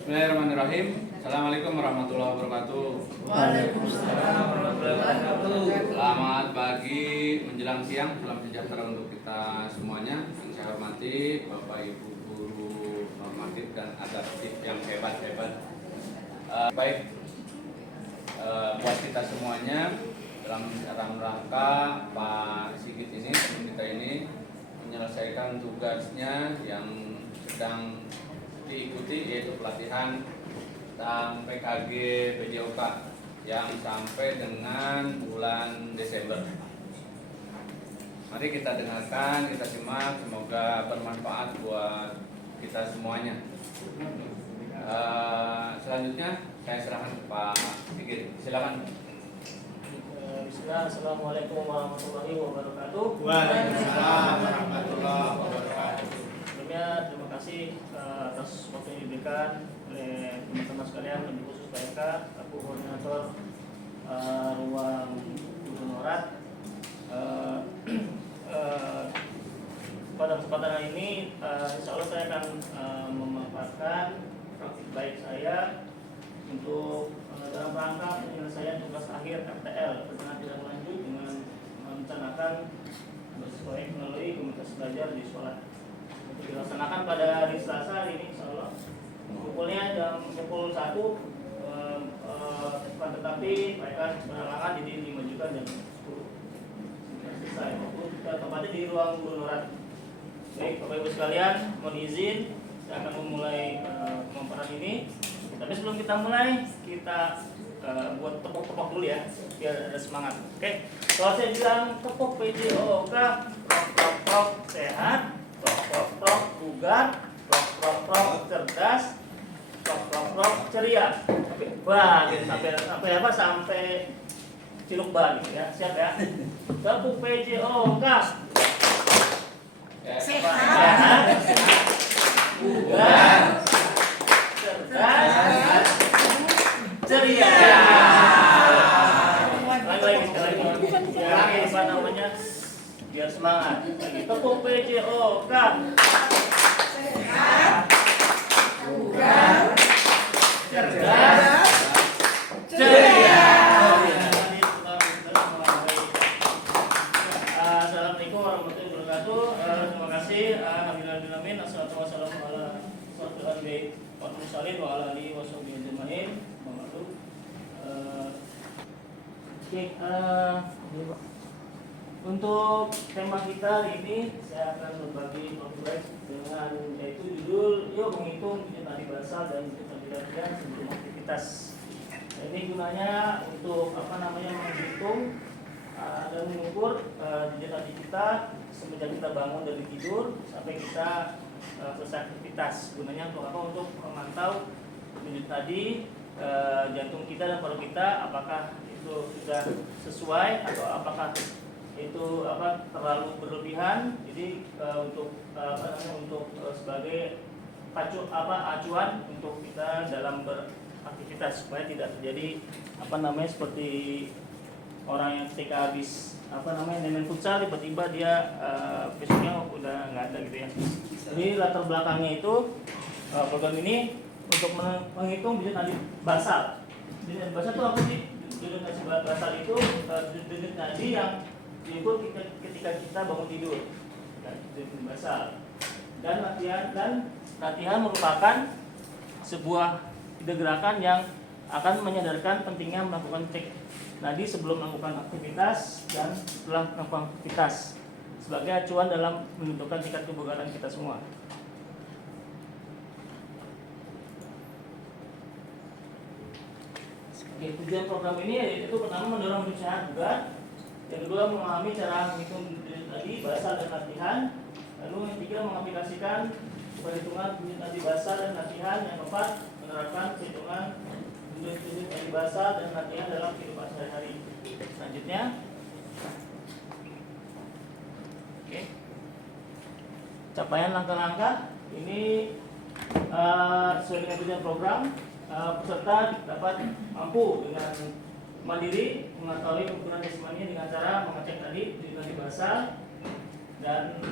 Bismillahirrahmanirrahim. Assalamualaikum warahmatullahi wabarakatuh. Waalaikumsalam warahmatullahi wabarakatuh. Selamat pagi menjelang siang. Salam sejahtera untuk kita semuanya. Yang saya hormati Bapak Ibu guru normatif dan adaptif yang hebat-hebat. Buat kita semuanya dalam rangka Pak Sigit ini, teman kita ini menyelesaikan tugasnya yang sedang diikuti, yaitu pelatihan tentang PKG PJOK yang sampai dengan bulan Desember. Mari kita dengarkan, kita simak, semoga bermanfaat buat kita semuanya. Selanjutnya saya serahkan ke Pak Sigit. Silakan. Bismillah, Assalamualaikum warahmatullahi wabarakatuh. Waalaikumsalam warahmatullahi wabarakatuh. Sebelumnya terima kasih atas waktu yang diberikan oleh teman-teman sekalian, lebih khusus PK, aku koordinator ruang guru norat. Pada kesempatan hari ini, insya Allah saya akan memanfaatkan praktik baik saya untuk dalam rangka penyelesaian tugas akhir FTL dengan tidak lanjut dengan merencanakan sesuai melalui komunitas belajar di sekolah. Untuk dilaksanakan pada hari Selasa hari ini, insya Allah. Pukul 1, tetapi mereka berhalangan jadi dimajukan jam 10. Selesai. Kita tempatnya di ruang guru norat. Baik, Bapak Ibu sekalian, mohon izin saya akan memulai pemaparan ini. Tapi sebelum kita mulai, kita buat tepuk-tepuk dulu ya, biar ada semangat. Oke, kalau saya bilang tepuk PJOK, prok sehat, prok bugar, prok cerdas, prok ceria. Sampai apa? Sampai ciluk ban ya. Siap ya? Tepuk PJOK. Sehat, bugar, cerdas, ceria. Lagi apa namanya? Biar semangat. Tepuk PJOK. Sehat, bugar, cerdas, ceria. Assalamualaikum warahmatullahi wabarakatuh. Terima kasih. Alhamdulillahirrahmanirrahim. Assalamualaikum warahmatullahi wabarakatuh. Untuk tema kita hari ini saya akan berbagi topik dengan yaitu judul yuk menghitung digit nadi basal dan digit nadi latihan sebelum aktivitas. Ini gunanya untuk menghitung dan mengukur digit nadi kita semenjak kita bangun dari tidur sampai kita selesai aktivitas. Gunanya untuk apa? Untuk memantau digit nadi jantung kita dan paru kita, apakah itu sudah sesuai atau apakah itu terlalu berlebihan. Jadi untuk sebagai acuan untuk kita dalam beraktivitas supaya tidak terjadi seperti orang yang ketika habis main futsal tiba-tiba dia besoknya udah nggak ada gitu ya. Jadi latar belakangnya itu program ini untuk menghitung digit nadi basal. Digit nadi basal itu apa sih? Digit nadi basal itu digit nadi yang diukur ketika kita bangun tidur. Digit nadi basal. Dan latihan merupakan sebuah gerakan yang akan menyadarkan pentingnya melakukan cek nadi sebelum melakukan aktivitas dan setelah melakukan aktivitas sebagai acuan dalam menentukan tingkat kebugaran kita semua. Oke, tujuan program ini yaitu pertama mendorong hidup sehat juga, yang kedua memahami cara menghitung digit nadi basal dan latihan, lalu yang ketiga mengaplikasikan perhitungan digit nadi basal dan latihan, yang keempat menerapkan perhitungan digit nadi basal dan latihan dalam kehidupan sehari-hari. Selanjutnya, oke, capaian langkah-langkah ini sesuai dengan tujuan program. Peserta dapat mampu dengan mandiri mengetahui penggunaan jasmani dengan cara mengecek tadi digit nadi basal dan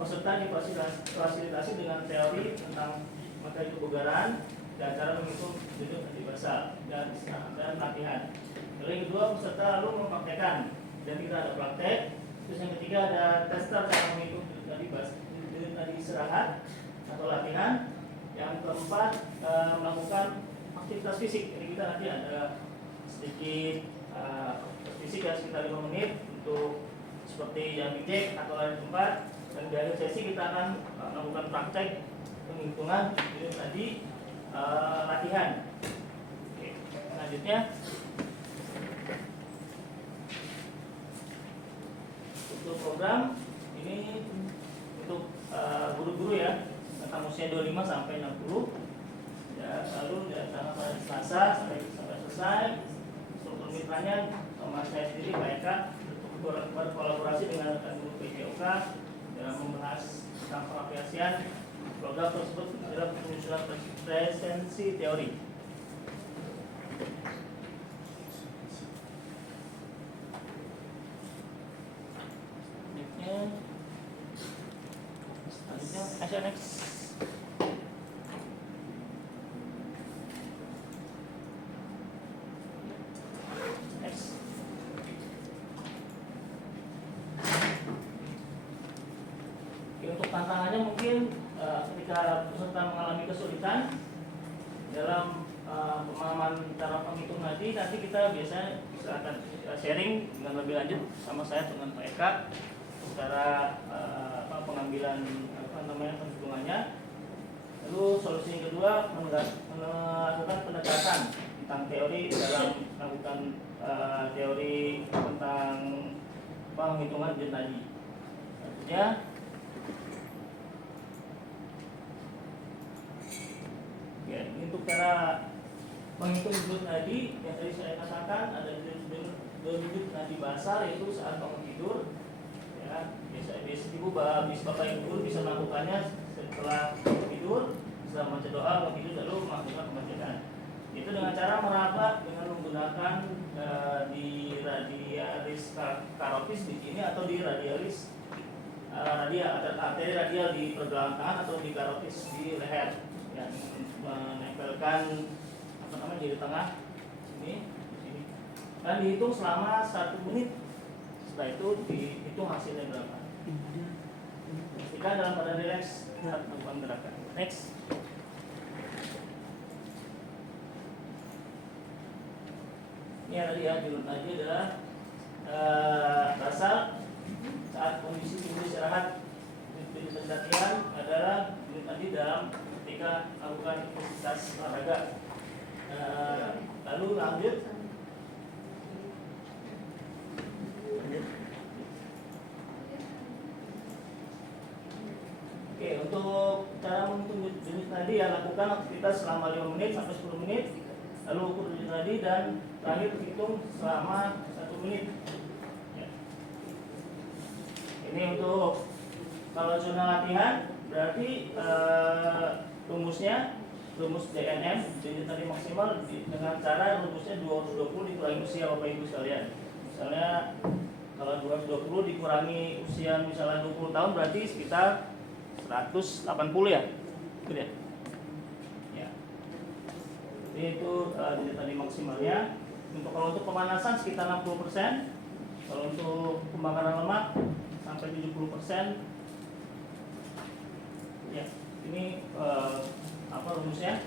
peserta difasilitasi dengan teori tentang maka itu kebugaran dan cara menghitung duduk nadi basal dan latihan. Lalu yang kedua, peserta lalu mempraktekkan dan kita ada praktek. Terus yang ketiga ada tester cara menghitung duduk nadi istirahat atau latihan. Yang keempat, melakukan aktivitas fisik. Jadi kita nanti ada sedikit fisik ya sekitar 5 menit untuk seperti yang dicek atau lain tempat. Dan di akhir sesi kita akan melakukan praktek penghitungan duduk nadi latihan. Oke, selanjutnya untuk program ini untuk guru-guru ya, tentang usia 25 sampai 60 ya, lalu dari tanggal Selasa sampai selesai. Struktur mitranya sama saya sendiri Pak Eka berkolaborasi dengan rekan guru PJOK dalam membahas tentang pengaplikasian program tersebut dalam penyusunan presensi teori. Selanjutnya, next. Untuk tantangannya mungkin ketika peserta mengalami kesulitan dalam pemahaman cara penghitung nadi, nanti kita biasanya bisa akan sharing dengan lebih lanjut sama saya dengan Pak Eka cara pengambilan penghitungannya. Lalu solusi yang kedua, melakukan pendekatan tentang teori dalam melakukan teori tentang penghitungan duduk nadi. Artinya ya, untuk cara menghitung duduk nadi yang tadi saya katakan ada duduk nadi basal, yaitu saat bangun tidur. Ya, biasa ibu bapak ibu bisa melakukannya setelah bangun tidur, setelah membaca doa bangun tidur lalu melakukan pembacaan. Itu dengan cara merapat dengan menggunakan di radialis karotis di sini atau di radialis arteri radial di pergelangan tangan atau di karotis di leher. Ya, menempelkan di tengah sini, di sini. Dan dihitung selama 1 menit. Setelah itu dihitung hasilnya berapa. Jika dalam keadaan rileks saat melakukan gerakan. Next. Ini tadi ya, duduk nadi adalah basal saat kondisi tubuh istirahat. Duduk latihan adalah duduk nadi dalam ketika melakukan aktivitas olahraga. Lalu lanjut. Oke, untuk cara menghitung duduk nadi ya, lakukan aktivitas selama 5 menit sampai 10 menit. Lalu ukur duduk nadi dan terakhir hitung selama 1 menit. Ya. Ini untuk kalau zona latihan berarti rumus DNM duduk nadi maksimal dengan cara rumusnya 220 dikurangi usia Bapak Ibu sekalian. Misalnya kalau 220 dikurangi usia misalnya 20 tahun berarti sekitar 180 ya. Gitu ya. Ya. Jadi itu duduk nadi maksimalnya. Kalau untuk pemanasan sekitar 60%. Kalau untuk pembakaran lemak sampai 70%. Ya, ini apa rumusnya?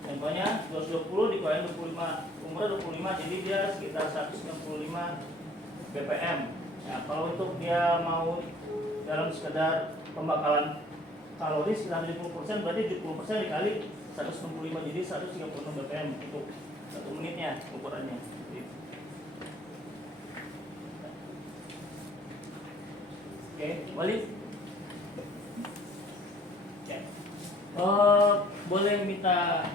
Contohnya 220 dikurangi 25, umurnya 25, jadi dia sekitar 165 BPM. Ya, kalau untuk dia mau dalam sekedar pembakaran kalori sekitar 70%, berarti 70% dikali 165, jadi 136 BPM untuk 1 menitnya ukurannya. Oke, balik. Ya. Boleh minta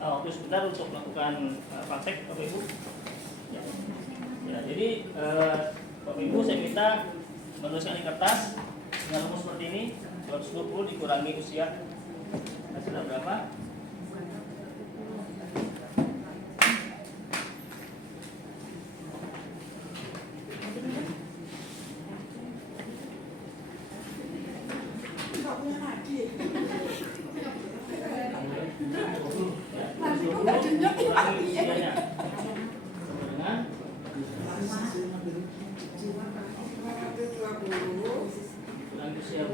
waktu sebentar untuk melakukan praktek Bapak Ibu. Ya. Ya, jadi Bapak Ibu saya minta menuliskan di kertas dengan rumus seperti ini. 220 dikurangi usia hasilnya berapa? Nggak punya lagi. kurangi usianya dengan kurangi usia.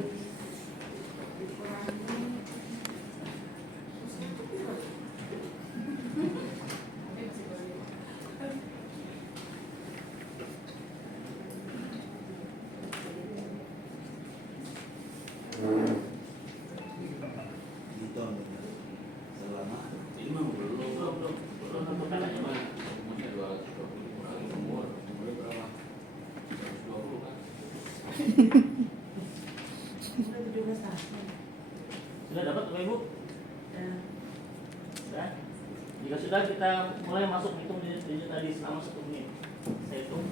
Ini mah belum Pertanyaannya mana? umurnya 220 kurangi umurnya berapa? 120 kan? Sudah dapat Bapak Ibu? Sudah? Jika sudah, kita mulai masuk hitung digit tadi selama 1 menit. Saya hitung.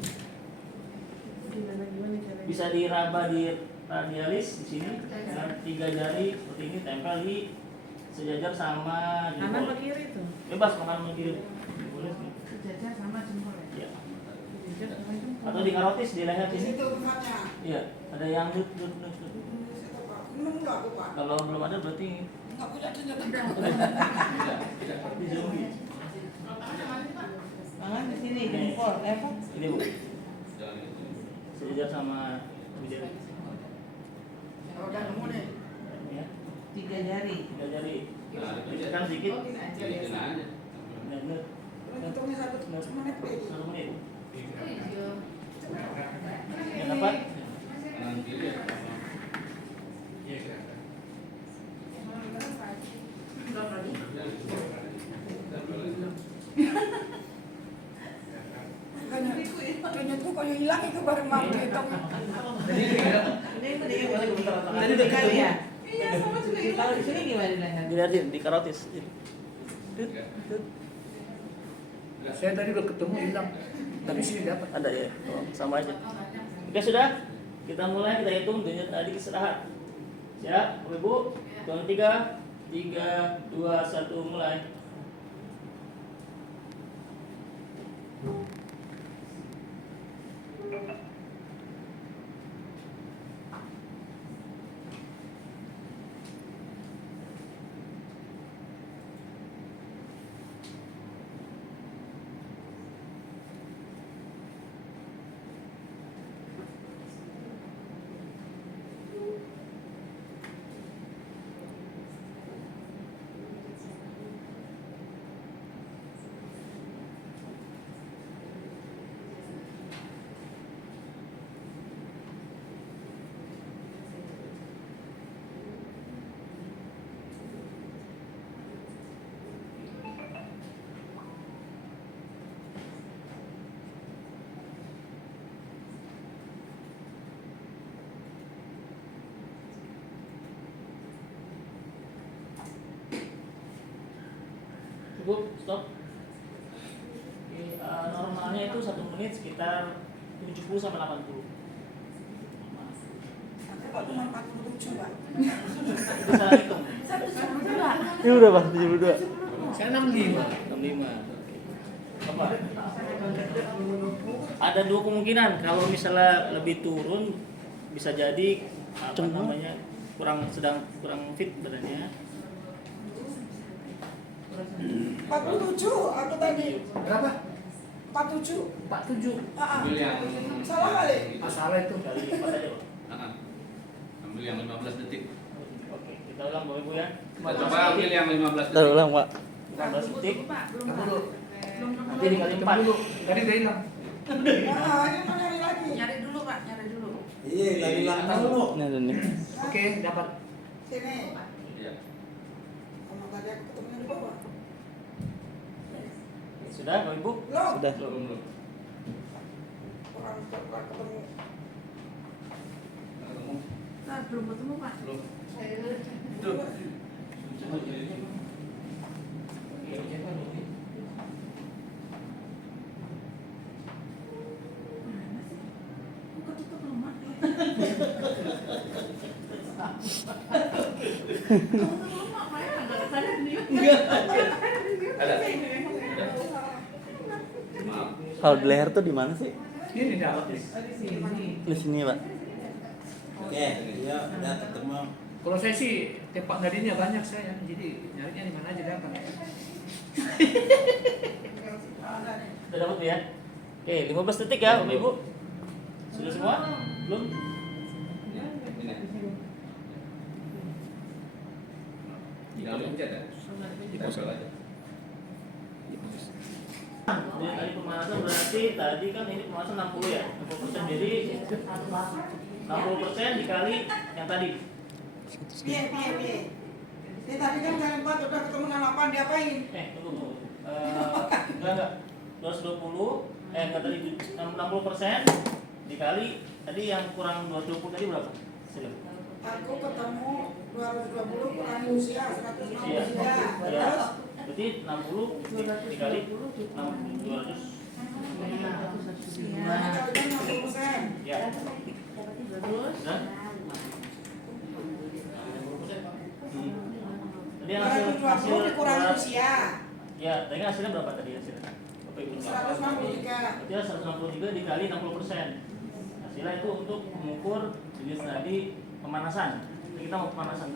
Bisa diraba di radialis di sini dengan 3 jari seperti ini tempel di sejajar sama Kanan jempol. atau kiri tuh? Bebas kanan atau kiri. Boleh sih. Sejajar sama jempol ya? Ya. Sejajar sama jempol. Atau di karotis di leher sini. Itu tempatnya. Iya, ada yang nut. Enggak, Pak. Kalau belum ada berarti Enggak punya senjata. di zombie. Tangan di sini jempol, apa? Ini Bu, Jangan itu. sejajar sama jari. Kalau udah nemu nih. Ya, 3 jari. 3 jari. Nah, itu dia. Tekan sedikit. Jadiin aja. Nut. Hitungnya 1 menit lagi. 1 menit. Yang dapat? Kanan kiri ya. Kayaknya tuh kalau hilang itu baru mau dihitung. Ini boleh tadi udah kali ya? Iya, sama juga hilang. Kalau di sini gimana di leher? Dilihatin di karotis. Saya tadi udah ketemu hilang, tapi sini dapat. Ada ya? Oh, sama aja. Oke sudah, kita mulai, kita hitung denyut tadi istirahat. Siap, Bapak Ibu? Hitung 3, 2, 1, mulai. Cukup, stop. Oke, normalnya itu 1 menit sekitar 70 sampai 80. Kok cuma 47, Pak? Itu salah hitung. Ini udah Pak, 72. Saya 65. 65. Apa? Ada 2 kemungkinan. Kalau misalnya lebih turun bisa jadi apa namanya? kurang fit badannya. 47 aku tadi. Berapa? 47. 47. Ambil yang Salah kali. Masalah itu. Kali 4 aja, Pak. Ambil yang 15 detik. Oke, kita ulang Bapak Ibu ya. Kita coba ambil yang 15 detik. Kita ulang, Pak. 15 detik. Tunggu dulu. Nanti dikali 4. Tunggu dulu. Tadi udah hilang. Nah, ini mau nyari lagi. Nyari dulu Pak, nyari dulu. Iya, tadi ulang tahun. Nih. Oke, dapat. Sini. Iya. Sama tadi aku ketemunya di bawah. Sudah, Bapak Ibu? Loh, Sudah. Belum. orang ketemu. Nah, belum ketemu Pak. Belum. Bukan tutup rumah. Ada. Maaf. Kalau di leher tuh di mana sih? Ini dapat. Di sini. Di sini, Pak. Oke, iya udah ketemu. Kalau saya sih tempat nadinya banyak saya, jadi nyarinya di mana aja dapat. Udah dapat ya? Oke, 15 detik ya Bapak Ibu. Sudah semua? Belum? Tinggal pencet ya. Tempel aja. Jadi tadi pemanasan berarti tadi kan ini pemanasan 60 ya, 60%, jadi 60% dikali yang tadi. Piye. Dia tadi kan kali 4 udah ketemu dengan 8 diapain? Tunggu. Enggak. 220, enggak tadi 60% dikali tadi yang kurang 220 tadi berapa? Hasilnya? Aku ketemu 220 kurangi usia 160 Iya. usia. Ya. Terus Berarti 60 dikali 200. mana kalikan 60%. Ya. Sudah? Tadi yang hasil 220 dikurangi usia. Ya, tadi hasilnya berapa tadi hasilnya? Bapak Ibu. 163. Berarti 163 dikali 60%. Hasilnya itu untuk mengukur jenis nadi pemanasan. Jadi kita mau pemanasan.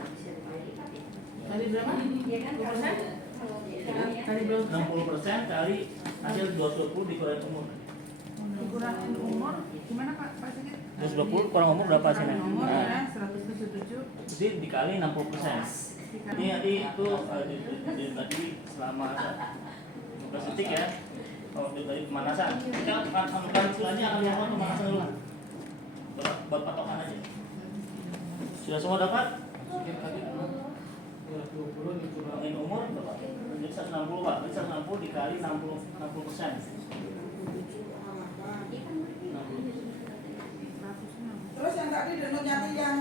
Tadi berapa? Iya kan? 2%? Tadi berapa? 60% kali hasil 220 dikurangi umur. Dikurangin umur, gimana Pak? Pak Sigit? 220 kurang umur berapa hasilnya? Umur Nah, ya, 177. jadi dikali 60%. Jadi nanti itu tadi selama 15 detik ya. Kalau dari pemanasan, kita akan selanjutnya akan melakukan pemanasan dulu. Buat patokan aja. Sudah semua dapat? Kurangin umur berapa? Jadi 160 Pak. Jadi 160 dikali 60%. Terus yang tadi Denut nyati yang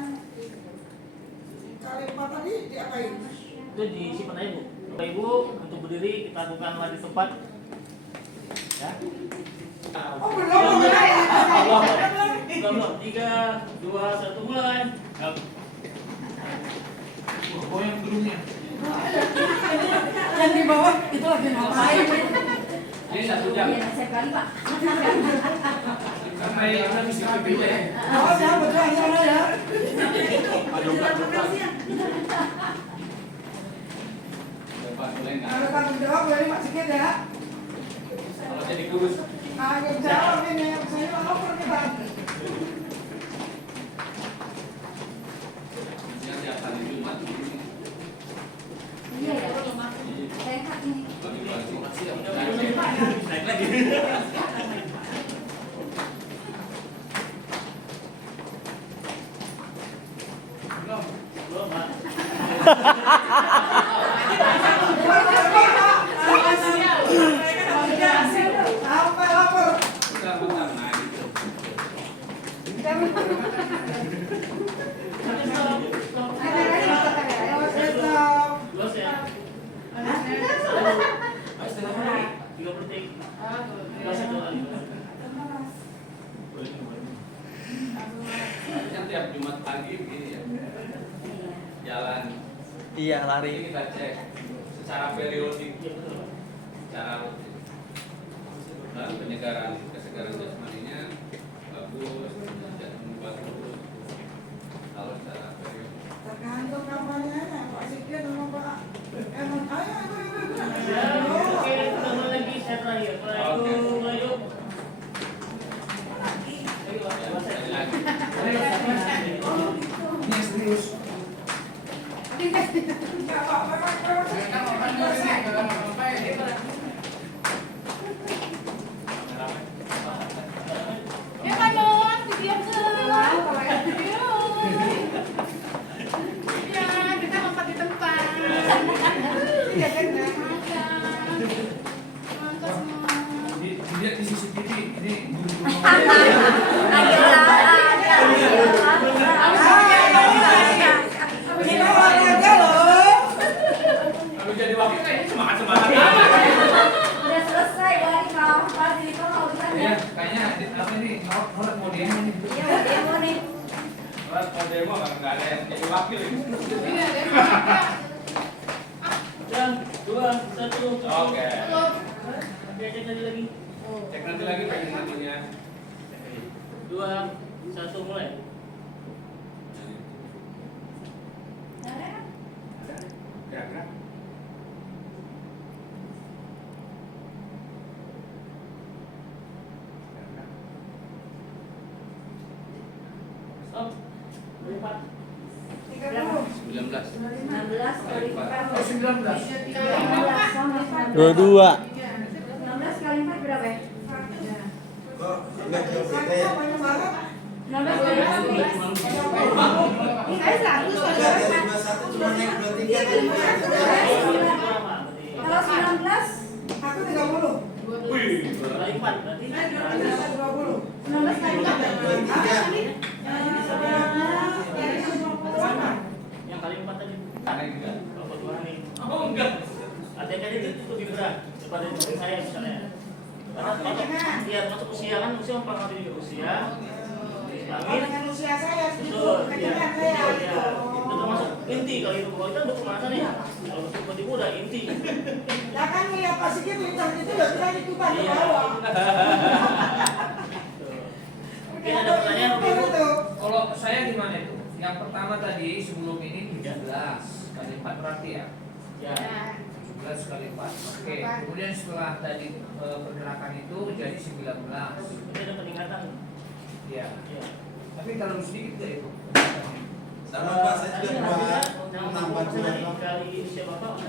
kali 4 tadi diapain? Itu disimpan aja Bu. Bapak Ibu untuk berdiri kita lakukan lagi tempat. Ya. Oh belum mulai. Belum. 3, 2, 1 mulai. Goyang gedungnya. Yang di bawah itu lagi ngapain? Ini 1 jam. Sampai habis PPP ya. Awas ya, betul sana ya. Bapak boleh nggak? Ada tanggung jawab dari Pak Sigit ya. Kalau jadi kurus. Tanggung jawab ini, saya lapor nih Pak. Yang tiap hari Jumat di sini. Iya ya, sehat ini. Bagi-bagi. Naik lagi. Belum, Pak. Sampai lapor. Bentar, naik. Close ya. 30 detik. Close itu kali. Yang tiap Jumat pagi begini ya. Jalan. Iya, Ini lari. kita cek secara periodik, secara rutin. Dan penyegaran, kesegaran jasmaninya bagus, jantung bagus. Kalau secara periodik. Tergantung kampanyenya Pak Sigit sama Pak. Emang ayo. Ya, oke, kita mulai lagi set terakhir. Ayo. Sekali lagi. Ini serius. Ya kan dong, diam semua. Ya, kita lompat di tempat. Ya kan, mantap semua. Dilihat di CCTV ini guru-guru. Kita olahraga loh. Kalau jadi wakil kayaknya semangat-semangat aja. Udah selesai lari kau, pasti itu mau Ya, bisa. kayaknya apa ini norak mau dia ini. Iya, udah mau nih. Kalau demo nggak ada yang jadi wakil ini. Iya, deh. 2, 1. Oke. Cek lagi. Cek nanti lagi pengen nantinya. 2, 1 mulai. Berapa? 19. 16 kali 4. 19. 19 sama 19. 22. 19 kali 4 berapa ya? Kok enggak jauh beda ya? 19 kali 4 nih. Ini saya 100 kali Enggak, dari 4. 21 cuma naik 23 kan? Kalau 19, Aku 30. Kali 4 berarti 20. 19 kali 4. 23. yang kali 4 tadi. Karena juga. Oh, berdua nih. Oh, enggak. Artinya kan itu lebih berat daripada dari saya misalnya. Karena masuk usia kan usia mempengaruhi juga usia. Amin. Dengan usia saya Betul, segitu, iya. kecengan saya Betul, gitu. iya. Itu termasuk inti kalau itu. Kalau itu untuk pemanasan ya. Kalau seperti udah inti. Nah kan ngeliat pas gitu itu ya kita ikutan ke Iya. bawah. Mungkin ada pertanyaan Bapak Ibu? Kalau saya gimana itu? Yang pertama tadi sebelum ini 17 kali 4 berarti ya? Ya. 17 kali 4. Oke. Kemudian setelah tadi pergerakan itu jadi 19. Ini ada peningkatan. Iya. Ya. Tapi terlalu sedikit ya itu. Sama Pak, saya juga nambah kali usia Bapak.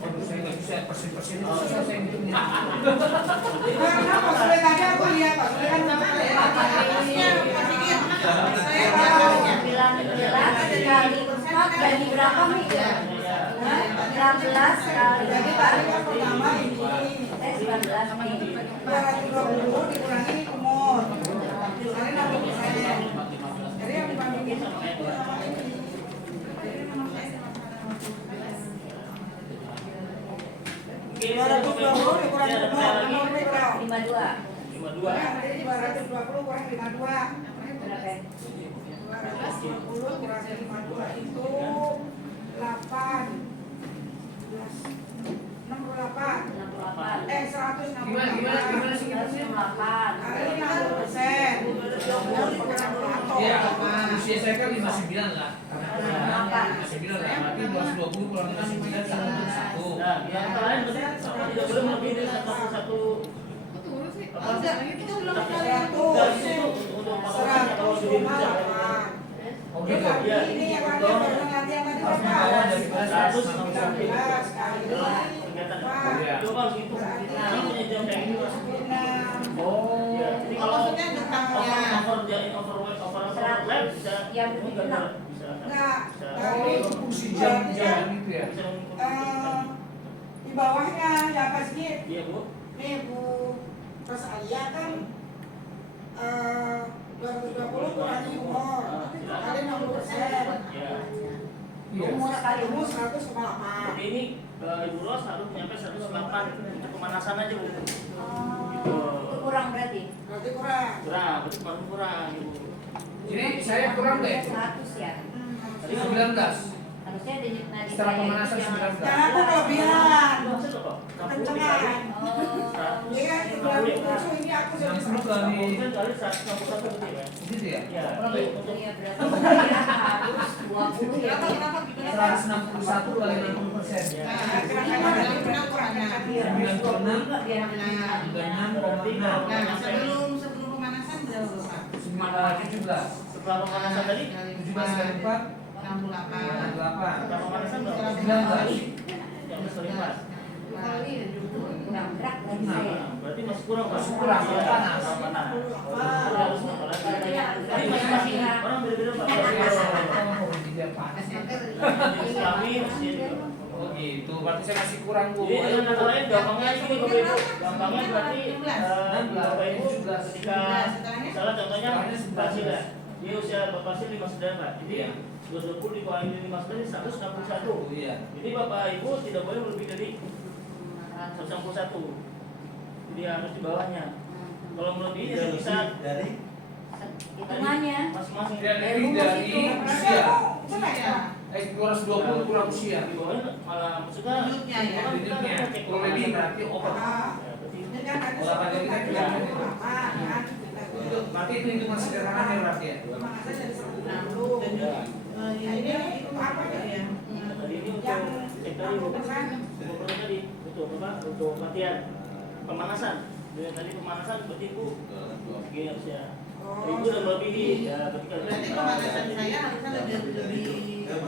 Waduh, saya nggak bisa persen-persen itu susah saya hitungnya. Karena pas oleh tadi aku lihat pas oleh kan sama saya tahu. 19 kali 4 jadi berapa nih? 16 kali Jadi tadi 4. kan pertama ini 19 nih. 220 dikurangi umur. Misalnya 60%. Jadi yang dibandingin itu sama ini. Oke, 220 dikurangi umur mereka. 52. 52. Jadi 220 kurang 52. Berapa ya? 220 kurang 52 itu 8 68 68. 168 Gimana sih? 168. kali 60%. 20 kurang 1. Iya, usia saya kan 59 lah. Karena 59 lah, berarti 220 kurang 59 sama dengan 1. Nah, yang lain berarti sama tidak boleh lebih dari 101. Itu belum kali Dari situ untuk patokannya kalau 100 lebih cuma besar. 8. Oh Dia gitu. tadi ini yang ada baru nanti yang tadi berapa? 19 kali Kelihatan. 4. Iya. Coba harus itu. Ini punya jam kayak gitu. Mas. 6. Oh. Ya, jadi kalau Maksudnya dekatnya. overlap bisa Yang ini begitu, bisa nak. Enggak. bisa Oh, itu fungsi jam-jam itu ya? bisa Di bawahnya ya apa sih? Iya, Bu. Nih Bu Rosalia kan 220 kurangi umur kali 60%. Ya. Iya. Umur 100,8. Jadi ini Ibu Ros harus nyampe 108 untuk pemanasan aja, Bu. Itu kurang berarti. Berarti kurang. Kurang, berarti baru kurang, Ibu. Jadi saya kurang deh. 100 ya. Tadi 19. Harusnya ada nadi Setelah saya pemanasan itu 19. Jangan aku kelebihan. Maksud apa? Kencengan. Oh. Ini kan 90 ini aku jadi 60 kali. Kan kali 161 gitu ya. Gitu ya? Ya, Berapa ya? Iya berarti saya harus 20 ya. 161 kali 60%. Ya. kurang kurangnya. 96 biar 96,6. Nah, sebelum pemanasan berapa Pak? 17. setelah pemanasan tadi, 17 kali 4 68. 8. setelah pemanasan berapa? 19. Yang kali 4. kurang berat lagi Nah. saya. Berarti masih kurang, Pak. Masih kurang, Iya, panas. panas. Ah. Harus apalagi. Jadi masing-masing orang beda-beda, Pak. Oh, tidak panas ya. Jenis kelamin, usia juga. Oh gitu, berarti saya masih kurang Bu. Jadi dengan kata lain gampangnya itu Bapak Ibu. Gampangnya berarti Bapak Ibu 17. ketika misalnya contohnya Basil ya. Dia usia Bapak Basil 5 sedang, Pak. Jadi Iya. 220 dikurangi 5 sedang 161. Iya. Jadi Bapak Ibu tidak boleh lebih dari 161. Jadi harus di bawahnya. Kalau melebihi tidak bisa dari Hitungannya. masing-masing. Tidak lebih dari usia. ya? 220 kurang usia. Di bawahnya malah maksudnya Hidupnya ya. kan kita Hidupnya. cek Kalau lebih berarti over. Ah. Ya, berarti Ini kan ada Kalau ada satu kita kali bilang. 68 kan. Itu berarti itu hitungan sederhananya berarti ya. Pemanasan dari 10. ya. Nah, ini apa ya? Tadi ini untuk Yang cek tadi Bu. 60%. Untuk tadi untuk apa? Untuk latihan pemanasan. Dari tadi pemanasan berarti Ibu oke harusnya. Oh, Ibu udah melebihi ya berarti kan. berarti pemanasan saya harusnya lebih Nah,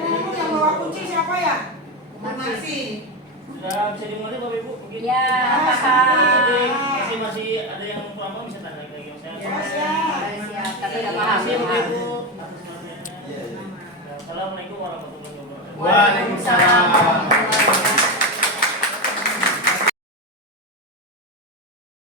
kamu yang bawa kunci siapa ya? Masih. Sudah bisa dimengerti Bapak Ibu mungkin. Ya, Masih ada yang kurang bisa tanya lagi Ya, saya. siap. Tapi udah Terima paham. kasih Bapak paham. Ibu atas perhatiannya. Assalamualaikum warahmatullahi wabarakatuh. Waalaikumsalam.